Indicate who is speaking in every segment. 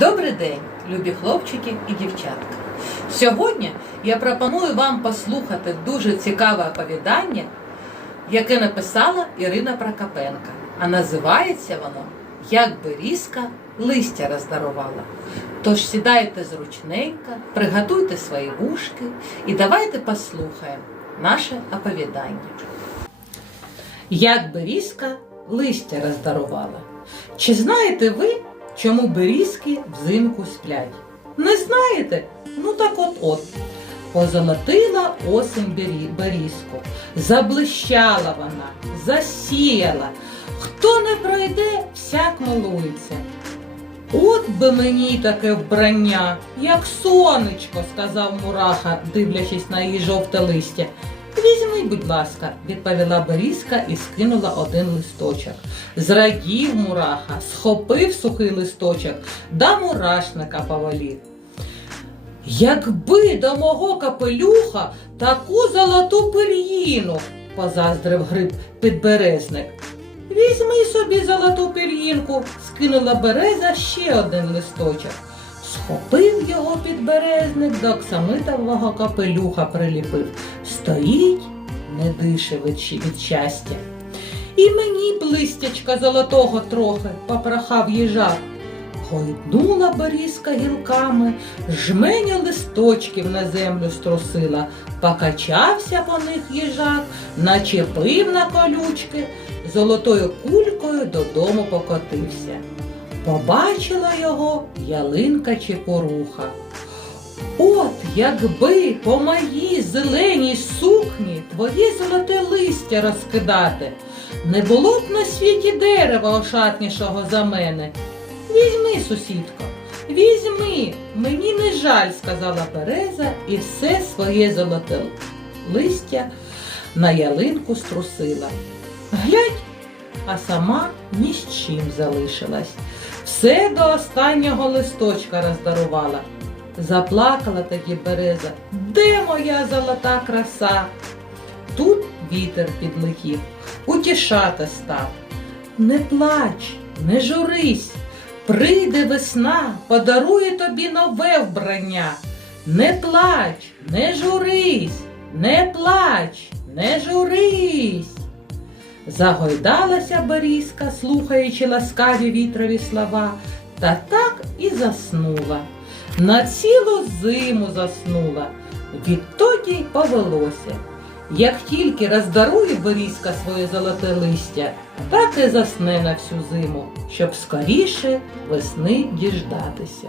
Speaker 1: Добрий день, любі хлопчики і дівчатка. Сьогодні я пропоную вам послухати дуже цікаве оповідання, яке написала Ірина Прокопенка. А називається воно Як Берізка листя роздарувала. Тож сідайте зручненько, приготуйте свої вушки і давайте послухаємо наше оповідання. Як берізка листя роздарувала. Чи знаєте ви, чому берізки взимку сплять? Не знаєте? Ну так от от. Позолотила осень бері- берізку, заблищала вона, засіяла. Хто не пройде, всяк милується. От би мені таке вбрання, як сонечко, сказав мураха, дивлячись на її жовте листя. Візьми, будь ласка, відповіла Берізка і скинула один листочок. Зрадів мураха, схопив сухий листочок, да мурашника повалів. Якби до мого капелюха таку золоту пир'їну, позаздрив гриб підберезник. Візьми собі золоту пір'їнку, скинула береза ще один листочок. Схопив його підберезник, до оксамитового капелюха приліпив. Стоїть, не дише від, щастя. І мені б листячка золотого трохи, попрохав їжак. Гойднула берізка гілками, жменю листочків на землю струсила, покачався по них їжак, начепив на колючки, золотою кулькою додому покотився. Побачила його ялинка чепоруха. От якби по моїй зеленій сукні твоє золоте листя розкидати, не було б на світі дерева ошатнішого за мене. Візьми, сусідко, візьми, мені не жаль, сказала Береза, і все своє золоте листя на ялинку струсила. Глядь, а сама ні з чим залишилась. Все до останнього листочка роздарувала. Заплакала тоді береза. Де моя золота краса? Тут вітер підлетів, утішати став. Не плач, не журись, прийде весна, подарує тобі нове вбрання. Не плач, не журись, не плач, не журись. Загойдалася Борізка, слухаючи ласкаві вітрові слова, та так і заснула. На цілу зиму заснула, відтоді й повелося. Як тільки роздарує Борізка своє золоте листя, так і засне на всю зиму, щоб скоріше весни діждатися.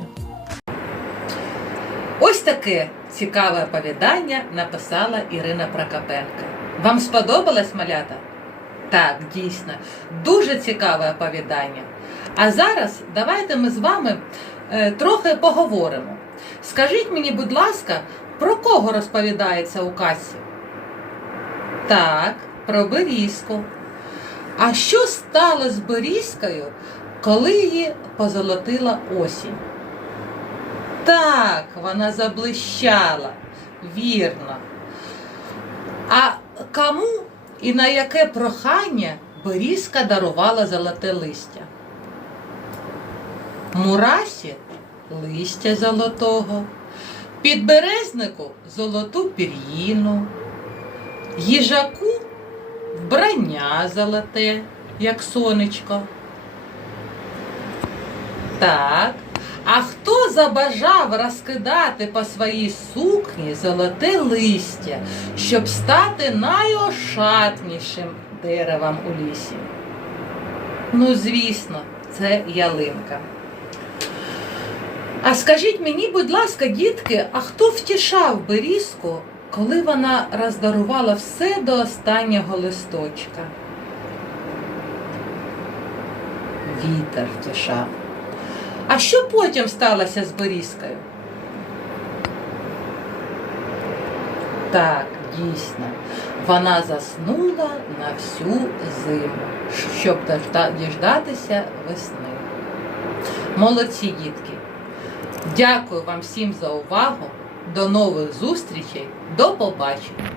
Speaker 1: Ось таке цікаве оповідання написала Ірина Прокопенка. Вам сподобалось малята? Так, дійсно, дуже цікаве оповідання. А зараз давайте ми з вами е, трохи поговоримо. Скажіть мені, будь ласка, про кого розповідається у касі? Так, про Берізку. А що стало з Берізкою, коли її позолотила осінь? Так, вона заблищала, вірно. А кому і на яке прохання Берізка дарувала золоте листя? Мурасі листя золотого, підберезнику золоту пір'їну, їжаку вбрання золоте, як сонечко. Так. А хто забажав розкидати по своїй сукні золоте листя, щоб стати найошатнішим деревом у лісі? Ну, звісно, це ялинка. А скажіть мені, будь ласка, дітки, а хто втішав берізку, коли вона роздарувала все до останнього листочка? Вітер втішав. А що потім сталося з Борізкою? Так, дійсно, вона заснула на всю зиму, щоб діждатися весни. Молодці дітки! Дякую вам всім за увагу. До нових зустрічей. До побачення!